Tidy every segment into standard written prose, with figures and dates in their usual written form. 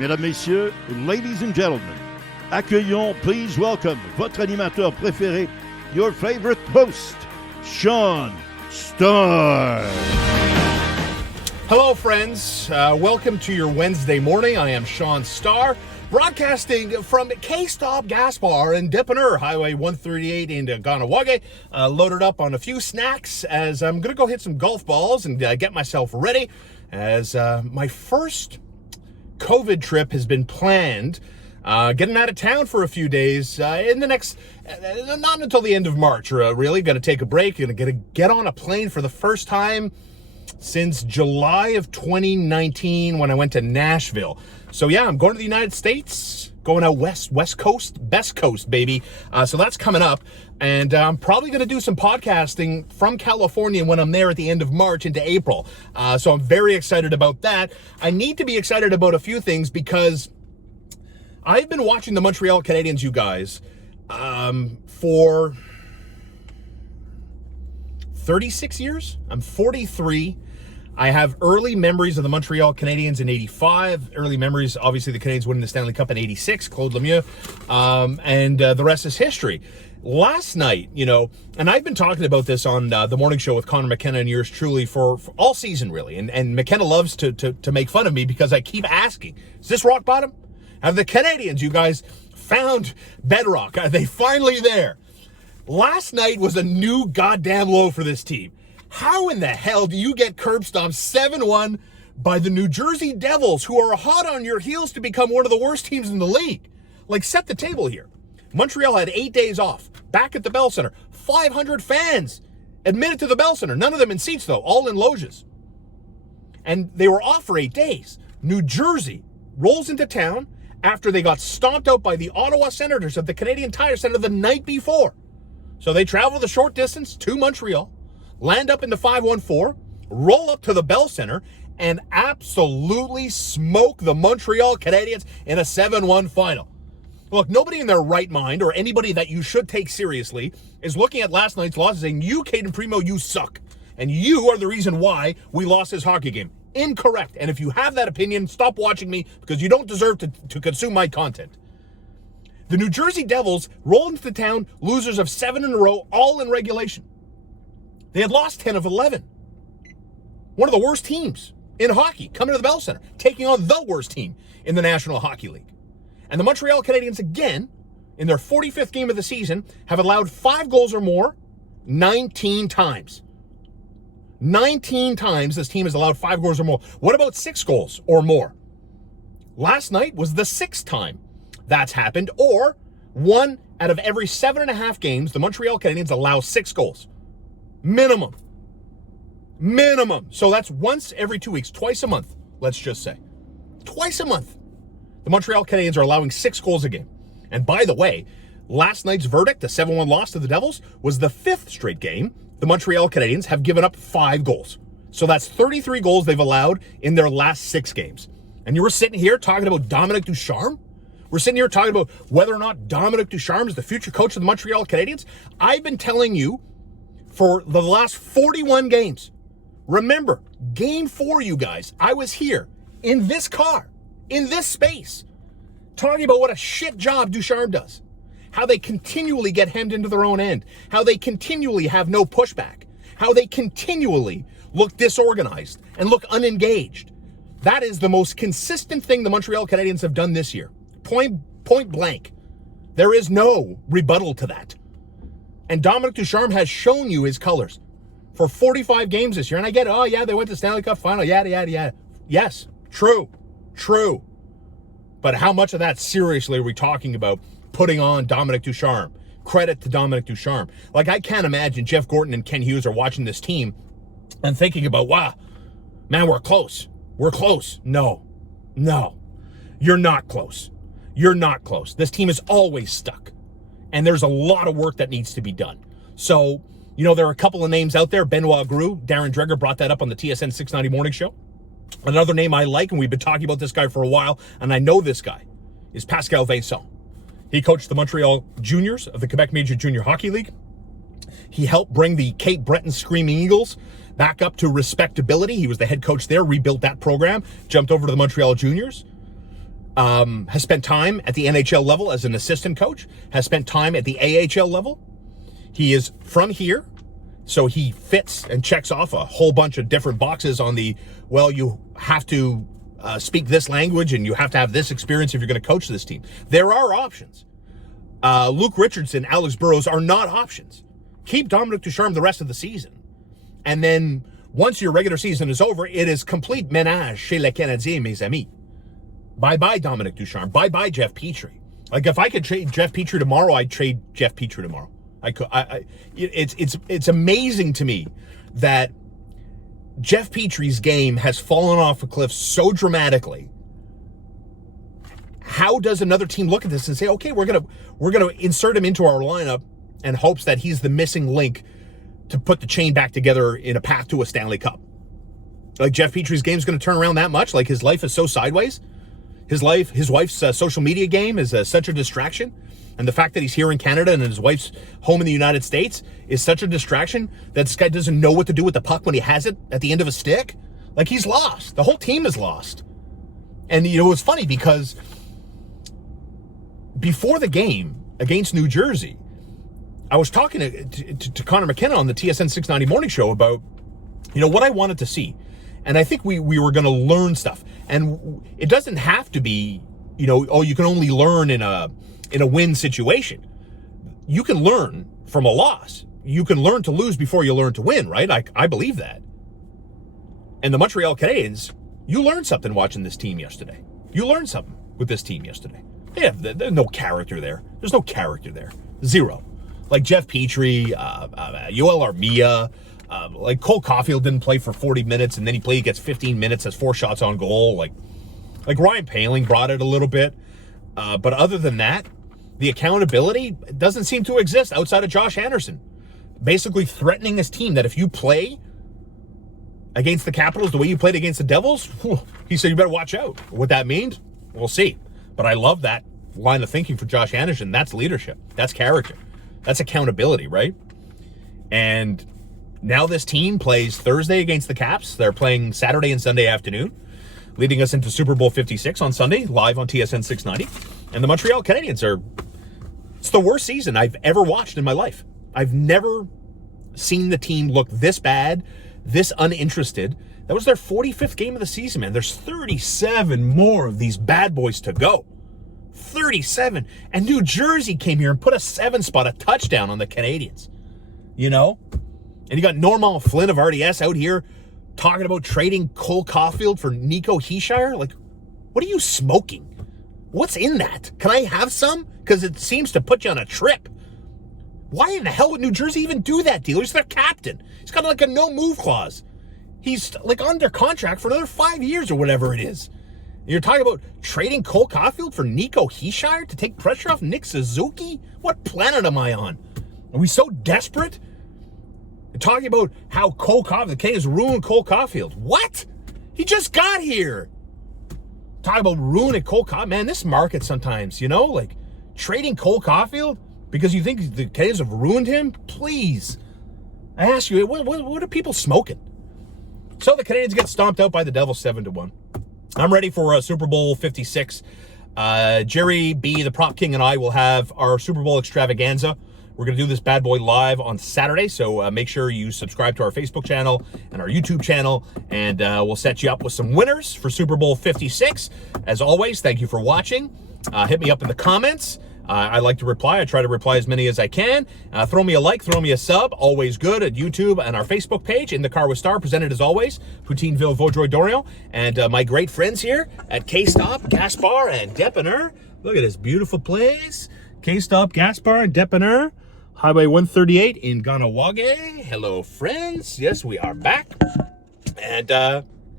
Mesdames, Messieurs, ladies and gentlemen, accueillons, please welcome, votre animateur préféré, your favorite host, Sean Starr. Hello, friends. Welcome to your Wednesday morning. I am Sean Starr, broadcasting from KStop Gasbar in Dippener, Highway 138 in Ganawage, loaded up on a few snacks as I'm going to go hit some golf balls and get myself ready as my first COVID trip has been planned. Getting out of town for a few days in the next, not until the end of March, really. Going to take a break. Going to get on a plane for the first time since July of 2019 when I went to Nashville. So yeah, I'm going to the United States, going out west coast, best coast, baby. So that's coming up. And I'm probably going to do some podcasting from California when I'm there at the end of March into April. So I'm very excited about that. I need to be excited about a few things because I've been watching the Montreal Canadiens, you guys, for 36 years. I'm 43. I have early memories of the Montreal Canadiens in 85. Early memories, obviously, the Canadiens winning the Stanley Cup in 86, Claude Lemieux, and the rest is history. Last night, and I've been talking about this on the morning show with Connor McKenna and yours truly for all season, really. And McKenna loves to make fun of me because I keep asking, is this rock bottom? Have the Canadiens, you guys, found bedrock? Are they finally there? Last night was a new goddamn low for this team. How in the hell do you get curb stomped 7-1 by the New Jersey Devils, who are hot on your heels to become one of the worst teams in the league? Like, set the table here. Montreal had 8 days off, back at the Bell Center. 500 fans admitted to the Bell Center. None of them in seats, though, all in loges. And they were off for 8 days. New Jersey rolls into town after they got stomped out by the Ottawa Senators at the Canadian Tire Center the night before. So they travel the short distance to Montreal, land up in the 514, roll up to the Bell Center, and absolutely smoke the Montreal Canadiens in a 7-1 final. Look, nobody in their right mind, or anybody that you should take seriously, is looking at last night's loss and saying, you, Caden Primo, you suck. And you are the reason why we lost this hockey game. Incorrect. And if you have that opinion, stop watching me because you don't deserve to consume my content. The New Jersey Devils rolled into town, losers of 7 in a row, all in regulation. They had lost 10 of 11. One of the worst teams in hockey coming to the Bell Center, taking on the worst team in the National Hockey League. And the Montreal Canadiens, again, in their 45th game of the season, have allowed 5 goals or more 19 times. 19 times this team has allowed 5 goals or more. What about 6 goals or more? Last night was the 6th time that's happened, or 1 out of every 7.5 games, the Montreal Canadiens allow 6 goals. Minimum. So that's once every 2 weeks, twice a month, let's just say. Twice a month. The Montreal Canadiens are allowing 6 goals a game. And by the way, last night's verdict, the 7-1 loss to the Devils, was the 5th straight game the Montreal Canadiens have given up 5 goals. So that's 33 goals they've allowed in their last 6 games. And you were sitting here talking about Dominic Ducharme? We're sitting here talking about whether or not Dominic Ducharme is the future coach of the Montreal Canadiens? I've been telling you for the last 41 games. Remember, game 4, you guys, I was here in this car, in this space, talking about what a shit job Ducharme does. How they continually get hemmed into their own end. How they continually have no pushback. How they continually look disorganized and look unengaged. That is the most consistent thing the Montreal Canadiens have done this year. Point blank. There is no rebuttal to that. And Dominic Ducharme has shown you his colors for 45 games this year. And I get, oh yeah, they went to Stanley Cup final, yada, yada, yada. Yes, true. But how much of that seriously are we talking about putting on Dominic Ducharme? Credit to Dominic Ducharme. Like, I can't imagine Jeff Gorton and Ken Hughes are watching this team and thinking about, wow, man, we're close. No, you're not close. This team is always stuck. And there's a lot of work that needs to be done. So, there are a couple of names out there. Benoit Gru, Darren Dreger brought that up on the TSN 690 morning show. Another name I like, and we've been talking about this guy for a while, and I know this guy, is Pascal Vincent. He coached the Montreal Juniors of the Quebec Major Junior Hockey League. He helped bring the Cape Breton Screaming Eagles back up to respectability. He was the head coach there, rebuilt that program, jumped over to the Montreal Juniors. has spent time at the NHL level as an assistant coach, has spent time at the AHL level. He is from here, so he fits and checks off a whole bunch of different boxes on the, well, you have to speak this language and you have to have this experience if you're going to coach this team. There are options. Luke Richardson, Alex Burrows are not options. Keep Dominic Ducharme the rest of the season. And then once your regular season is over, it is complete ménage chez les Canadiens, mes amis. Bye-bye Dominic Ducharme. Bye-bye Jeff Petrie. Like, if I could trade Jeff Petrie tomorrow, I'd trade Jeff Petrie tomorrow. I could. It's amazing to me that Jeff Petrie's game has fallen off a cliff so dramatically. How does another team look at this and say, okay, we're gonna insert him into our lineup in hopes that he's the missing link to put the chain back together in a path to a Stanley Cup? Like, Jeff Petrie's game's going to turn around that much? Like, his life is so sideways? His wife's social media game is such a distraction? And the fact that he's here in Canada and his wife's home in the United States is such a distraction that this guy doesn't know what to do with the puck when he has it at the end of a stick? Like, he's lost. The whole team is lost. And, you know, it's funny because before the game against New Jersey, I was talking to Connor McKenna on the TSN 690 morning show about, you know, what I wanted to see. And I think we were going to learn stuff. And it doesn't have to be, you know, oh, you can only learn in a win situation. You can learn from a loss. You can learn to lose before you learn to win, right? I believe that. And the Montreal Canadiens, you learned something watching this team yesterday. You learned something with this team yesterday. There's no character there. There's no character there. Zero. Like Jeff Petrie, Yoel Armia, like Cole Caulfield didn't play for 40 minutes, and then he gets 15 minutes, has 4 shots on goal. Like Ryan Poehling brought it a little bit. But other than that, the accountability doesn't seem to exist outside of Josh Anderson. Basically threatening his team that if you play against the Capitals the way you played against the Devils, he said you better watch out. What that means, we'll see. But I love that line of thinking for Josh Anderson. That's leadership. That's character. That's accountability, right? And now this team plays Thursday against the Caps. They're playing Saturday and Sunday afternoon, leading us into Super Bowl 56 on Sunday, live on TSN 690. And the Montreal Canadiens it's the worst season I've ever watched in my life. I've never seen the team look this bad, this uninterested. That was their 45th game of the season, man. There's 37 more of these bad boys to go. 37. And New Jersey came here and put a 7-spot, a touchdown on the Canadiens. You know? And you got Norman Flynn of RDS out here talking about trading Cole Caulfield for Nico Hischier. Like, what are you smoking? What's in that? Can I have some? Because it seems to put you on a trip. Why in the hell would New Jersey even do that deal? He's their captain. He's got like a no-move clause. He's like under contract for another 5 years or whatever it is. You're talking about trading Cole Caulfield for Nico Hischier to take pressure off Nick Suzuki? What planet am I on? Are we so desperate? You're talking about how Cole Caulfield, the Canadiens ruined Cole Caulfield. What? He just got here. Talking about ruining Cole Caulfield. Man, this market sometimes, you know, like trading Cole Caulfield because you think the Canadiens have ruined him? Please. I ask you, what are people smoking? So the Canadiens get stomped out by the Devils 7-1. I'm ready for Super Bowl 56. Jerry B, the Prop King, and I will have our Super Bowl extravaganza. We're going to do this bad boy live on Saturday, so make sure you subscribe to our Facebook channel and our YouTube channel, and we'll set you up with some winners for Super Bowl 56. As always, thank you for watching. Hit me up in the comments. I like to reply. I try to reply as many as I can. Throw me a like, throw me a sub. Always good at YouTube and our Facebook page. In the Car with Starr, presented as always, Poutineville, Vaudreuil-Dorion, and my great friends here at KStop Gasbar and Depanneur. Look at this beautiful place. KStop Gasbar and Depanneur, Highway 138 in Ganawage. Hello, friends. Yes, we are back. And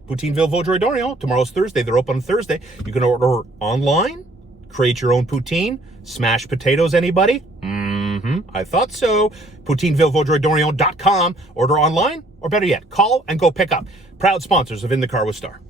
Poutineville, Vaudreuil-Dorion. Tomorrow's Thursday. They're open on Thursday. You can order online, create your own poutine. Smashed potatoes, anybody? I thought so. Poutineville, Vaudreuil-Dorion.com. Order online, or better yet, call and go pick up. Proud sponsors of In the Car with Starr.